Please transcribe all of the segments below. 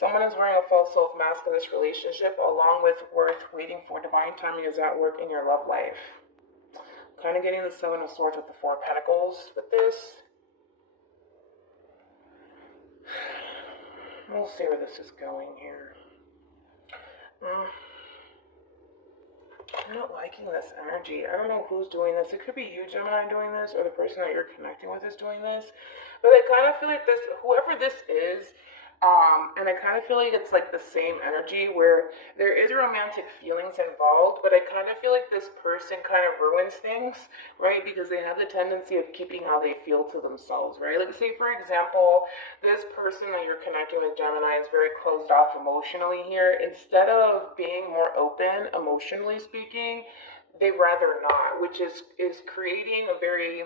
Someone is wearing a false self mask in this relationship, along with worth waiting for divine timing is at work in your love life. Kind of getting the Seven of Swords with the Four of Pentacles with this. We'll see where this is going here. I'm not liking this energy. I don't know who's doing this. It could be you, Gemini, doing this, or the person that you're connecting with is doing this. But I kind of feel like this, whoever this is, and I kind of feel like it's like the same energy where there is romantic feelings involved, but I kind of feel like this person kind of ruins things, right? Because they have the tendency of keeping how they feel to themselves, right? Like, say, for example, this person that you're connecting with, Gemini, is very closed off emotionally here. Instead of being more open, emotionally speaking, they rather not, which is creating a very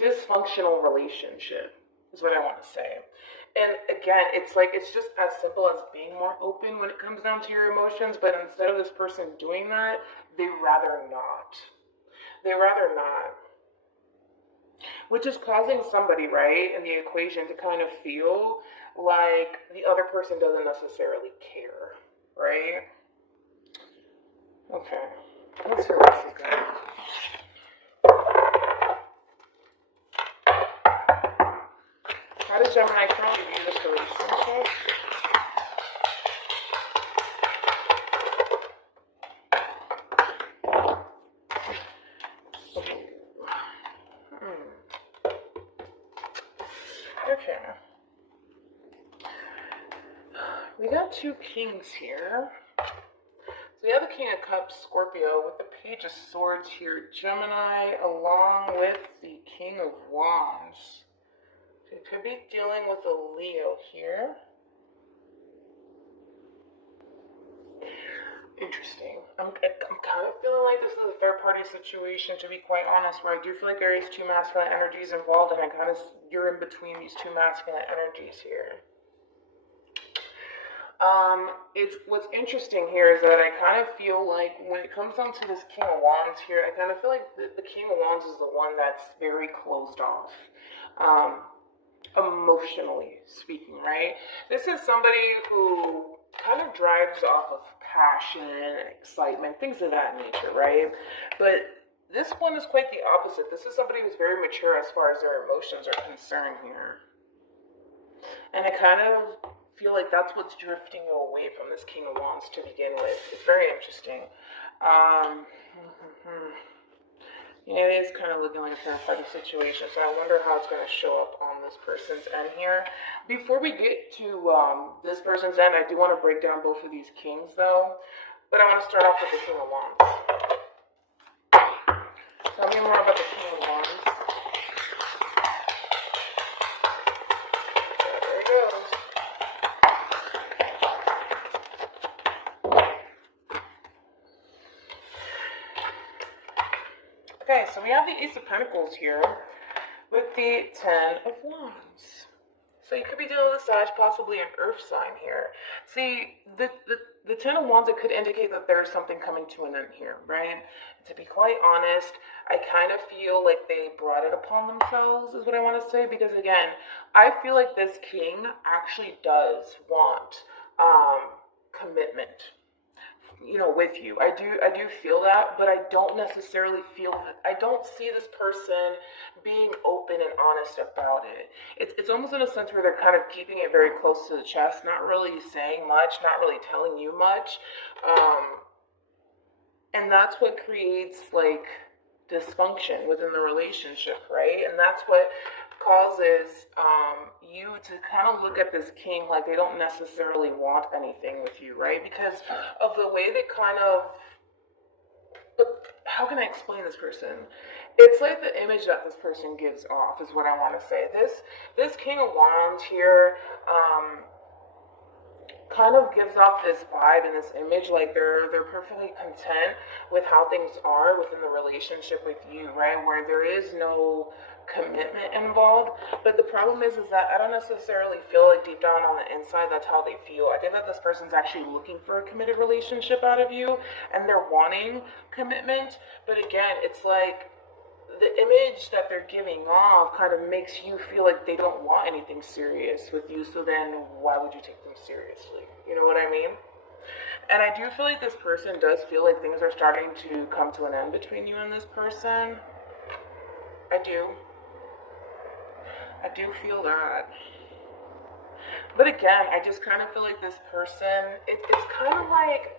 dysfunctional relationship, is what I want to say. And again, it's just as simple as being more open when it comes down to your emotions, but instead of this person doing that, they rather not. They rather not. Which is causing somebody, right, in the equation to kind of feel like the other person doesn't necessarily care, right? Okay, let's hear what this is going. How does Gemini currently view this relationship? Okay. We got two kings here. So we have the King of Cups, Scorpio, with the Page of Swords here, Gemini, along with the King of Wands. So you could be dealing with a Leo here. Interesting. I'm kind of feeling like this is a third party situation, to be quite honest, where I do feel like there is two masculine energies involved, and you're in between these two masculine energies here. What's interesting here is that I kind of feel like when it comes down to this King of Wands here, I kind of feel like the King of Wands is the one that's very closed off. Emotionally speaking, right? This is somebody who kind of drives off of passion and excitement, things of that nature, right? But this one is quite the opposite. This is somebody who's very mature as far as their emotions are concerned here. And I kind of feel like that's what's drifting you away from this King of Wands to begin with. It's very interesting. Yeah, it is kind of looking like a third party situation, so I wonder how it's going to show up on this person's end here. Before we get to this person's end, I do want to break down both of these kings, though. But I want to start off with the King of Wands. Tell me more about the King of Wands. There he goes. Okay, so we have the Ace of Pentacles here with the Ten of Wands. So you could be dealing with Sag, possibly an earth sign here. See, the Ten of Wands, it could indicate that there's something coming to an end here, right? To be quite honest, I kind of feel like they brought it upon themselves, is what I want to say. Because again, I feel like this king actually does want commitment, with you. I do feel that, but I don't necessarily feel that. I don't see this person being open and honest about it. It's almost in a sense where they're kind of keeping it very close to the chest, not really saying much, not really telling you much. And that's what creates like dysfunction within the relationship, right? And that's what causes you to kind of look at this king like they don't necessarily want anything with you, right? Because of the way they kind of, how can I explain this person? It's like the image that this person gives off is what I want to say. This King of Wands here kind of gives off this vibe and this image like they're perfectly content with how things are within the relationship with you, right? Where there is no commitment involved. But the problem is that I don't necessarily feel like deep down on the inside that's how they feel. I think that this person's actually looking for a committed relationship out of you, and they're wanting commitment. But again, it's like the image that they're giving off kind of makes you feel like they don't want anything serious with you, so then why would you take them seriously? You know what I mean? And I do feel like this person does feel like things are starting to come to an end between you and this person. I do. I do feel that. But again, I just kind of feel like this person, it's kind of like,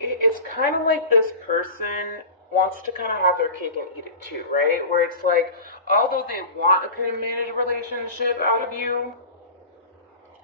it's kind of like this person wants to kind of have their cake and eat it too, right? Where it's like, although they want a committed relationship out of you,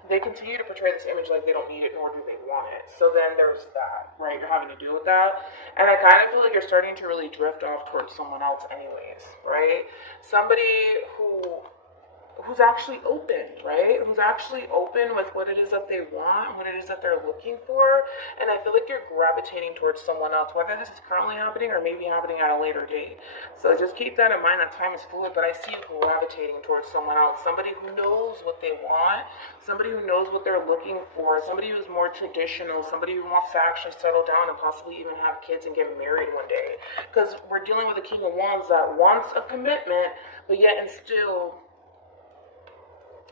they continue to portray this image like they don't need it, nor do they want it. So then there's that, right? You're having to deal with that. And I kind of feel like you're starting to really drift off towards someone else anyways, right? Somebody who's actually open, right? Who's actually open with what it is that they want, what it is that they're looking for. And I feel like you're gravitating towards someone else, whether this is currently happening or maybe happening at a later date. So just keep that in mind, that time is fluid, but I see you gravitating towards someone else, somebody who knows what they want, somebody who knows what they're looking for, somebody who's more traditional, somebody who wants to actually settle down and possibly even have kids and get married one day. Because we're dealing with a King of Wands that wants a commitment, but yet and still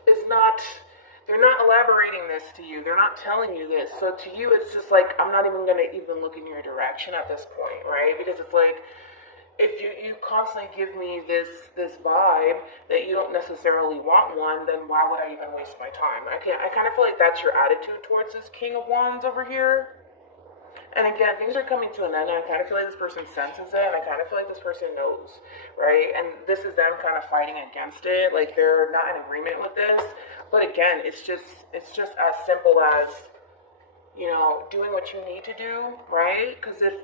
is not, they're not elaborating this to you, they're not telling you this. So to you it's just like, I'm not even going to even look in your direction at this point, right? Because it's like, if you constantly give me this vibe that you don't necessarily want one, then why would I even waste my time? I kind of feel like that's your attitude towards this King of Wands over here. And again, things are coming to an end, and I kind of feel like this person senses it, and I kind of feel like this person knows, right? And this is them kind of fighting against it, like they're not in agreement with this. But again, it's just as simple as, you know, doing what you need to do, right? Because if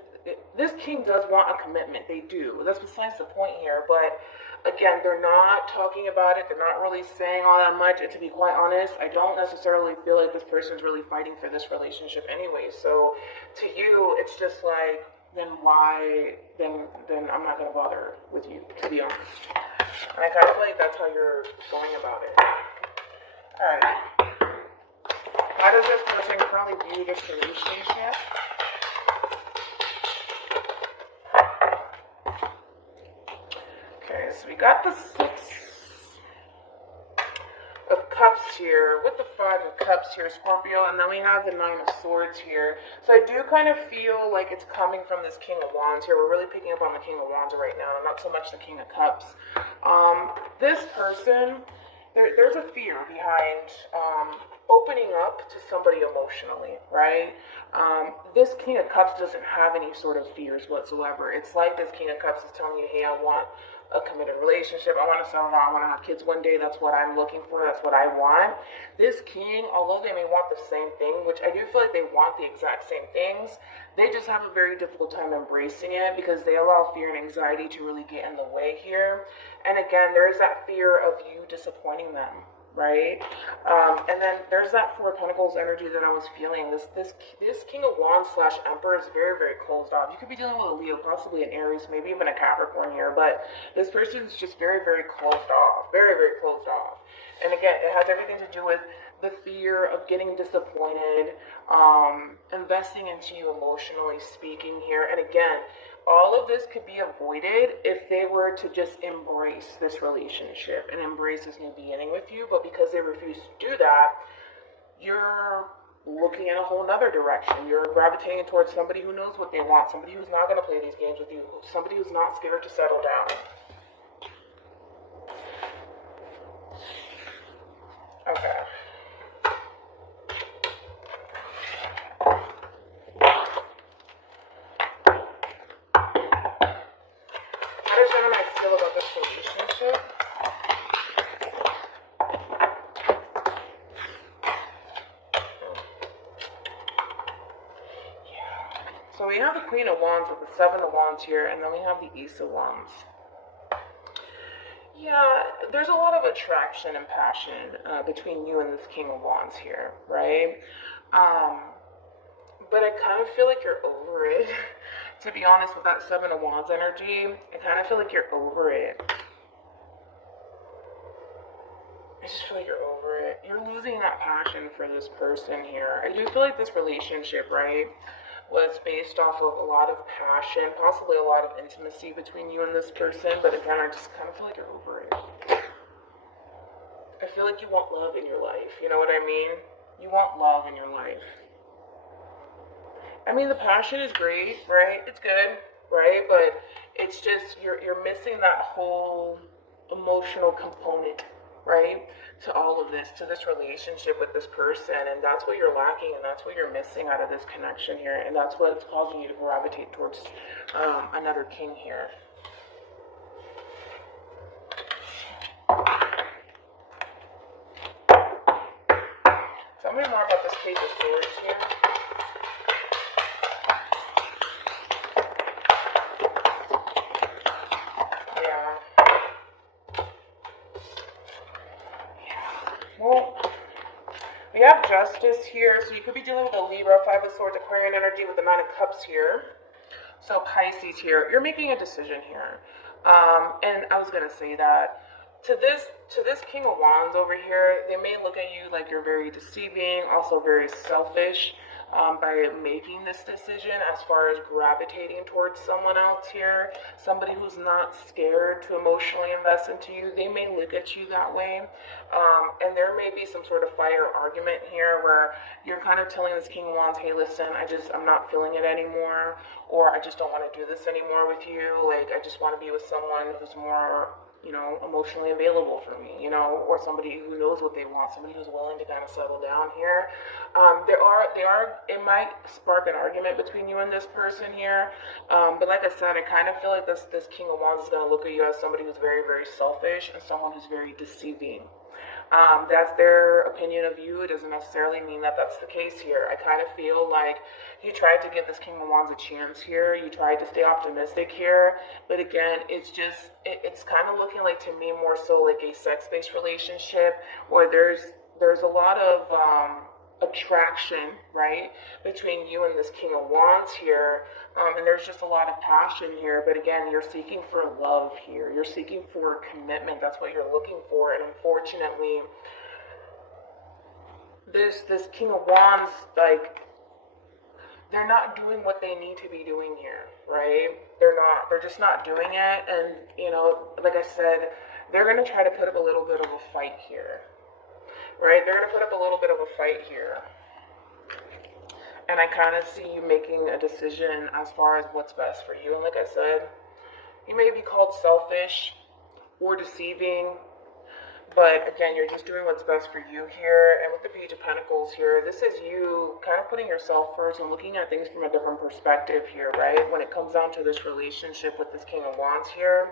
this king does want a commitment, they do. That's besides the point here. But again, they're not talking about it. They're not really saying all that much. And to be quite honest, I don't necessarily feel like this person's really fighting for this relationship anyway. So to you, it's just like, then why, then I'm not going to bother with you, to be honest. And I kind of feel like that's how you're going about it. All right. How does this person currently view this relationship? Okay, so we got the 6 of Cups here with the 5 of Cups here, Scorpio, and then we have the 9 of Swords here. So I do kind of feel like it's coming from this King of Wands here. We're really picking up on the King of Wands right now, not so much the King of Cups. This person, there's a fear behind opening up to somebody emotionally, right? This King of Cups doesn't have any sort of fears whatsoever. It's like this King of Cups is telling you, hey, I want a committed relationship, I want to settle down, I want to have kids one day, that's what I'm looking for, that's what I want. This king, although they may want the same thing, which I do feel like they want the exact same things, they just have a very difficult time embracing it because they allow fear and anxiety to really get in the way here. And again, there's that fear of you disappointing them, right? And then there's that 4 of Pentacles energy that I was feeling. This King of Wands / Emperor is very, very closed off. You could be dealing with a Leo, possibly an Aries, maybe even a Capricorn here, but this person is just very, very closed off. Very, very closed off. And again, it has everything to do with the fear of getting disappointed, investing into you emotionally speaking here. And again, all of this could be avoided if they were to just embrace this relationship and embrace this new beginning with you. But because they refuse to do that, you're looking in a whole nother direction. You're gravitating towards somebody who knows what they want, somebody who's not going to play these games with you, somebody who's not scared to settle down. Okay. How does Gemini feel about this relationship? So we have the Queen of Wands with the 7 of Wands here, and then we have the Ace of Wands. Yeah, there's a lot of attraction and passion between you and this King of Wands here, right? But I kind of feel like you're over it. To be honest, with that 7 of Wands energy, I kind of feel like you're over it. I just feel like you're over it. You're losing that passion for this person here. I do feel like this relationship, right? was based off of a lot of passion, possibly a lot of intimacy between you and this person, but again, I just kind of feel like you're over it. I feel like you want love in your life, you know what I mean? You want love in your life. I mean, the passion is great, right? It's good, right? But it's just, you're missing that whole emotional component, right? To all of this, to this relationship with this person. And that's what you're lacking, and that's what you're missing out of this connection here. And that's what's causing you to gravitate towards another king here. Tell me more about this Page of Swords here. Well, we have Justice here, so you could be dealing with a Libra, Five of Swords, Aquarian energy with the Nine of Cups here. So Pisces here, you're making a decision here. And I was going to say that to this King of Wands over here, they may look at you like you're very deceiving, also very selfish. By making this decision as far as gravitating towards someone else here, somebody who's not scared to emotionally invest into you, they may look at you that way. And there may be some sort of fire argument here where you're kind of telling this King of Wands, hey, listen, I'm not feeling it anymore, or I just don't want to do this anymore with you. Like, I just want to be with someone who's more, emotionally available for me, or somebody who knows what they want, somebody who's willing to kind of settle down here. It might spark an argument between you and this person here. But like I said, I kind of feel like this King of Wands is going to look at you as somebody who's very, very selfish and someone who's very deceiving. That's their opinion of you. It doesn't necessarily mean that that's the case here. I kind of feel like you tried to give this King of Wands a chance here. You tried to stay optimistic here. But again, it's kind of looking like, to me, more so like a sex-based relationship where there's a lot of attraction, right, between you and this King of Wands here, and there's just a lot of passion here. But again, you're seeking for love here. You're seeking for commitment. That's what you're looking for. And unfortunately, this King of Wands, like, they're not doing what they need to be doing here, right? They're just not doing it. And like I said, they're going to try to put up a little bit of a fight here. Right, they're going to put up a little bit of a fight here. And I kind of see you making a decision as far as what's best for you. And like I said, you may be called selfish or deceiving, but again, you're just doing what's best for you here. And with the Page of Pentacles here, this is you kind of putting yourself first and looking at things from a different perspective here, right? When it comes down to this relationship with this King of Wands here,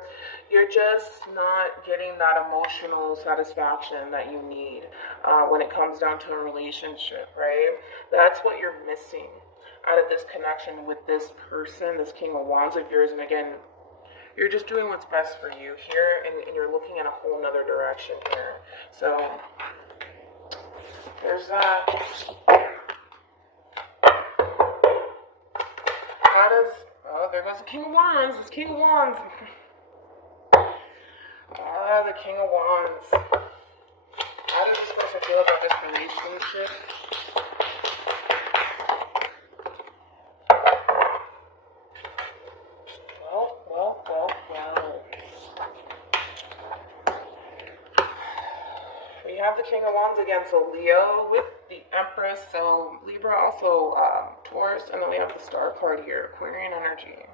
you're just not getting that emotional satisfaction that you need when it comes down to a relationship, right? That's what you're missing out of this connection with this person, this King of Wands of yours. And again, you're just doing what's best for you here, and you're looking in a whole nother direction here. So there's that. There goes the King of Wands. It's King of Wands. The King of Wands. How does this person feel about this relationship? We have the King of Wands again, so Leo with the Empress, so Libra, also Taurus, and then we have the Star card here, Aquarian energy,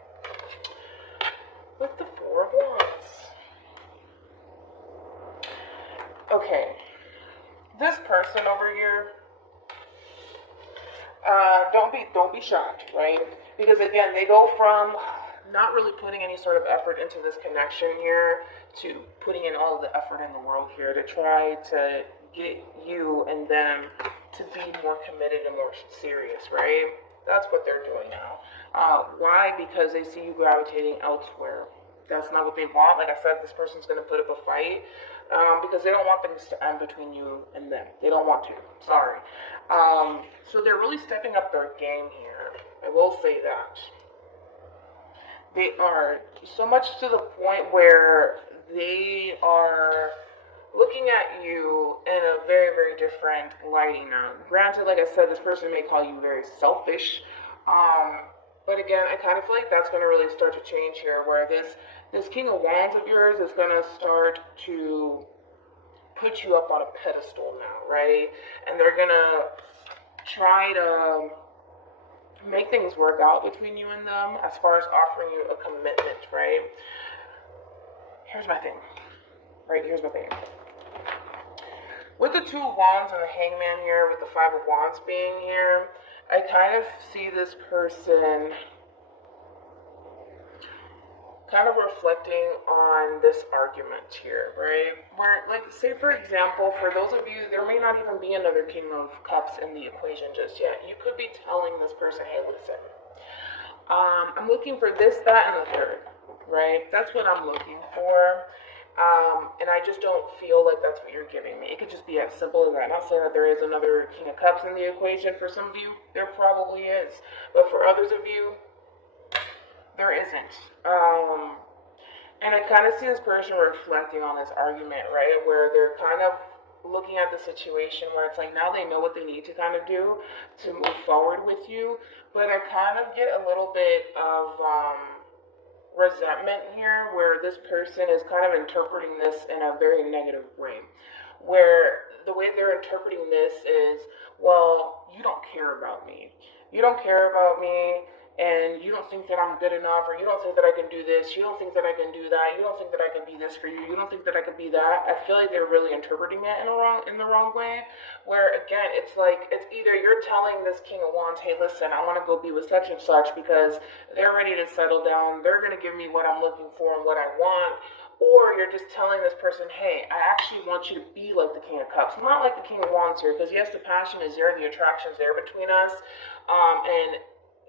with the Four of Wands. Okay, this person over here, don't be shocked, right? Because again, they go from not really putting any sort of effort into this connection here to putting in all of the effort in the world here to try to get you and them to be more committed and more serious, right? That's what they're doing now. Why? Because they see you gravitating elsewhere. That's not what they want. Like I said, this person's going to put up a fight because they don't want things to end between you and them. They don't want to. Sorry. So they're really stepping up their game here. I will say that. They are so much to the point where they are looking at you in a very, very different lighting now. Granted, like I said, this person may call you very selfish, But again, I kind of feel like that's going to really start to change here, where this King of Wands of yours is going to start to put you up on a pedestal now, right? And they're going to try to make things work out between you and them as far as offering you a commitment, right? Here's my thing. With the Two of Wands and the Hangman here, with the Five of Wands being here, I kind of see this person kind of reflecting on this argument here, right? Where, like, say for example, for those of you, there may not even be another King of Cups in the equation just yet. You could be telling this person, hey, listen, I'm looking for this, that, and the third, right? That's what I'm looking for. And I just don't feel like that's what you're giving me. It could just be as simple as that. Not saying that there is another King of Cups in the equation. For some of you, there probably is. But for others of you, there isn't. And I kind of see this person reflecting on this argument, right? Where they're kind of looking at the situation where it's like now they know what they need to kind of do to move forward with you. But I kind of get a little bit of resentment here, where this person is kind of interpreting this in a very negative way. Where the way they're interpreting this is, well, you don't care about me. You don't care about me. And you don't think that I'm good enough, or you don't think that I can do this, you don't think that I can do that, you don't think that I can be this for you, you don't think that I can be that. I feel like they're really interpreting it in the wrong way, where again, it's like, it's either you're telling this King of Wands, hey listen, I want to go be with such and such because they're ready to settle down, they're going to give me what I'm looking for and what I want, or you're just telling this person, hey, I actually want you to be like the King of Cups. Not like the King of Wands here, because yes, the passion is there, the attraction's there between us, and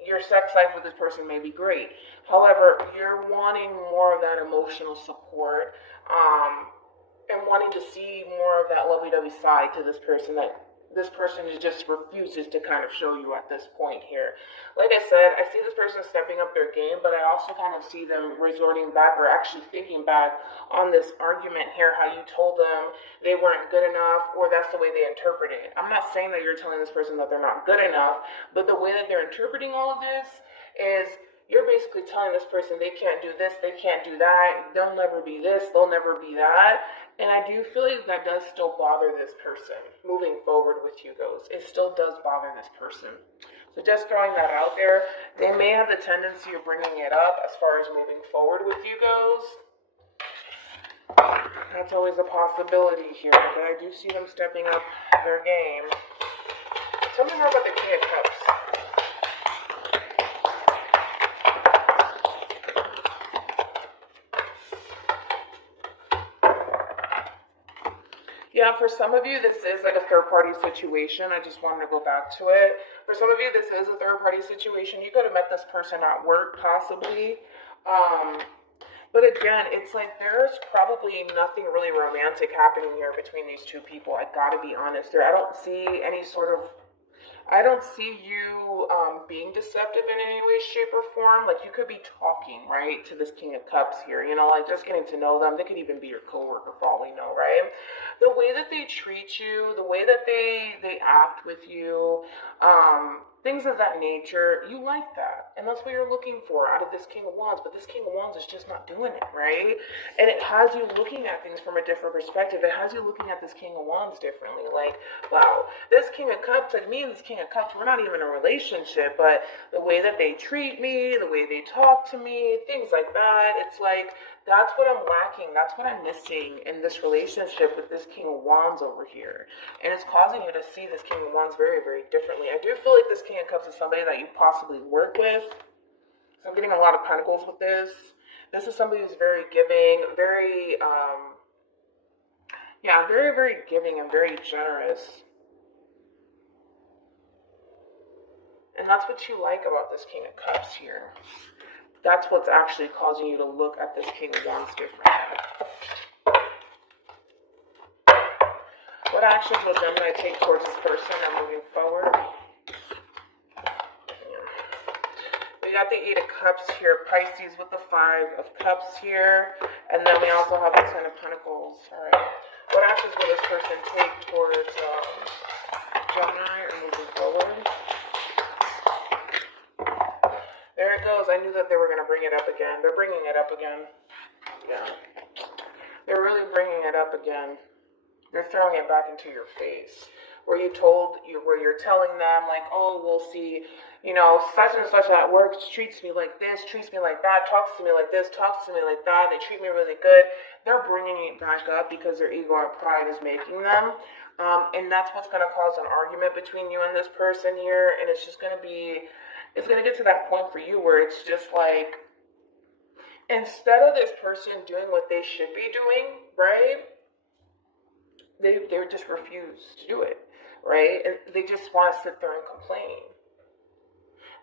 your sex life with this person may be great. However, you're wanting more of that emotional support, and wanting to see more of that lovey-dovey side to this person that this person just refuses to kind of show you at this point here. Like I said, I see this person stepping up their game, but I also kind of see them resorting back, or actually thinking back on this argument here, how you told them they weren't good enough, or that's the way they interpret it. I'm not saying that you're telling this person that they're not good enough, but the way that they're interpreting all of this is you're basically telling this person they can't do this, they can't do that, they'll never be this, they'll never be that. And I do feel like that does still bother this person moving forward with you guys. It still does bother this person. So just throwing that out there, they may have the tendency of bringing it up as far as moving forward with you guys. That's always a possibility here, but I do see them stepping up their game. Tell me more about the King of Cups. Yeah, for some of you, this is like a third-party situation. I just wanted to go back to it. For some of you, this is a third-party situation. You could have met this person at work, possibly. But again, it's like there's probably nothing really romantic happening here between these two people. I gotta be honest there. I don't see you being deceptive in any way, shape, or form. Like, you could be talking, right, to this King of Cups here, you know, like just getting to know them. They could even be your coworker for all we know, right? The way that they treat you, the way that they act with you, things of that nature, you like that. And that's what you're looking for out of this King of Wands. But this King of Wands is just not doing it, right? And it has you looking at things from a different perspective. It has you looking at this King of Wands differently. Like, wow, this King of Cups, like me and this King of Cups, we're not even in a relationship, but the way that they treat me, the way they talk to me, things like that, it's like, that's what I'm lacking. That's what I'm missing in this relationship with this King of Wands over here. And it's causing you to see this King of Wands very, very differently. I do feel like this King of Cups is somebody that you possibly work with. So I'm getting a lot of pentacles with this. This is somebody who's very giving, very, very, very giving and very generous. And that's what you like about this King of Cups here. That's what's actually causing you to look at this King of Wands differently. What actions will Gemini take towards this person and moving forward? We got the 8 of Cups here, Pisces with the 5 of Cups here, and then we also have the 10 of Pentacles. All right. What actions will this person take towards Gemini and moving forward? there it goes. I knew that they were going to bring it up again. They're bringing it up again. Yeah. They're really bringing it up again. They're throwing it back into your face. Where you're telling them, like, oh, we'll see, you know, such and such at work treats me like this, treats me like that, talks to me like this, talks to me like that, they treat me really good. They're bringing it back up because their ego and pride is making them. And that's what's going to cause an argument between you and this person here. And it's just going to get to that point for you where it's just like, instead of this person doing what they should be doing, right? They just refuse to do it, right? And they just want to sit there and complain.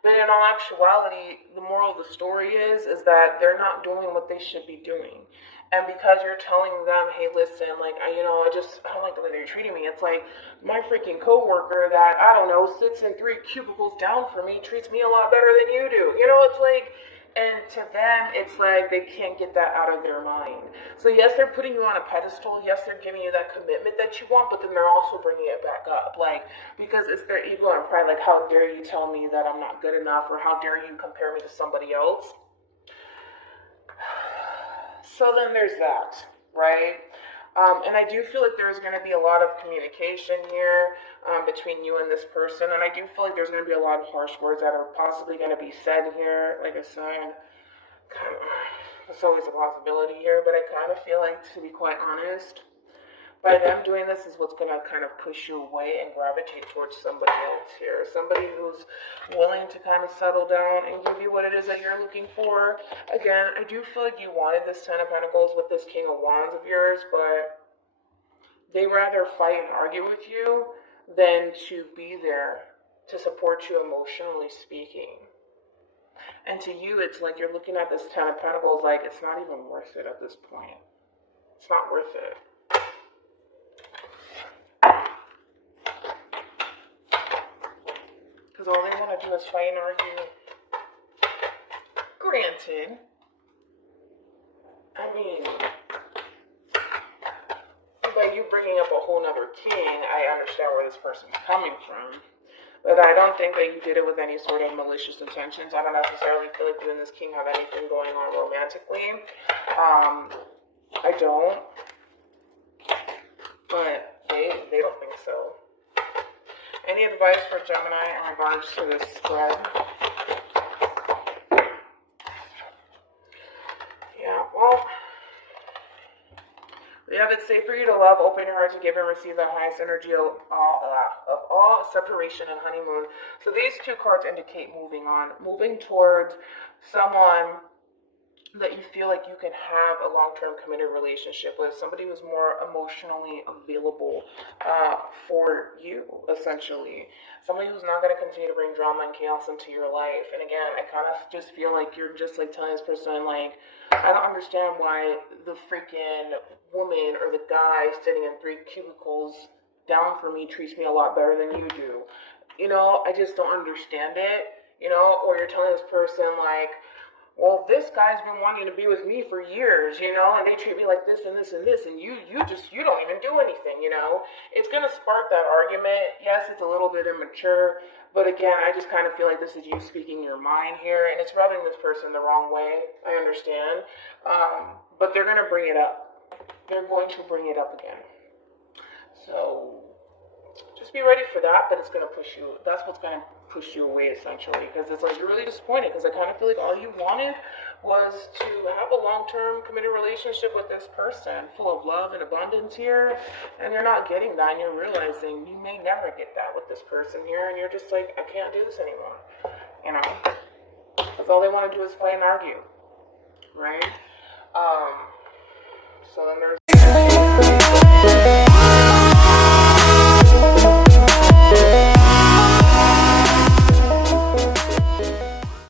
But in all actuality, the moral of the story is that they're not doing what they should be doing. And because you're telling them, hey, listen, like, I don't like the way they're treating me. It's like my freaking coworker that, I don't know, sits in 3 cubicles down from me treats me a lot better than you do. You know, it's like, and to them, it's like they can't get that out of their mind. So yes, they're putting you on a pedestal. Yes, they're giving you that commitment that you want, but then they're also bringing it back up. Like, because it's their ego and pride. Like, how dare you tell me that I'm not good enough, or how dare you compare me to somebody else? So then there's that, right? And I do feel like there's going to be a lot of communication here between you and this person. And I do feel like there's going to be a lot of harsh words that are possibly going to be said here. Like I said, it's always a possibility here. But I kind of feel like, to be quite honest, by them doing this is what's going to kind of push you away and gravitate towards somebody else here. Somebody who's willing to kind of settle down and give you what it is that you're looking for. Again, I do feel like you wanted this 10 of Pentacles with this King of Wands of yours, but they rather fight and argue with you than to be there to support you emotionally speaking. And to you, it's like you're looking at this 10 of Pentacles like it's not even worth it at this point. It's not worth it. Because all they want to do is fight and argue. Granted, I mean, by you bringing up a whole nother king, I understand where this person's coming from. But I don't think that you did it with any sort of malicious intentions. I don't necessarily feel like you and this king have anything going on romantically. I don't. But they don't think so. Any advice for Gemini in regards to this spread? Yeah, well, we have it safe for you to love, open your heart to give and receive the highest energy of all separation and honeymoon. So these 2 cards indicate moving on, moving towards someone that you feel like you can have a long-term committed relationship with, somebody who's more emotionally available for you, essentially. Somebody who's not going to continue to bring drama and chaos into your life. And again, I kind of just feel like you're just like telling this person, like, I don't understand why the freaking woman or the guy sitting in 3 cubicles down from me treats me a lot better than you do. You know, I just don't understand it, you know, or you're telling this person, like, well, this guy's been wanting to be with me for years, you know, and they treat me like this and this and this, and you don't even do anything, you know. It's going to spark that argument. Yes, it's a little bit immature, but again, I just kind of feel like this is you speaking your mind here, and it's rubbing this person the wrong way. I understand. But they're going to bring it up. They're going to bring it up again. So just be ready for that, but it's going to push you. That's what's going to push you away, essentially, because it's like you're really disappointed, because I kind of feel like all you wanted was to have a long-term committed relationship with this person full of love and abundance here, and you're not getting that, and you're realizing you may never get that with this person here, and you're just like, I can't do this anymore, you know, because all they want to do is fight and argue, right? So then there's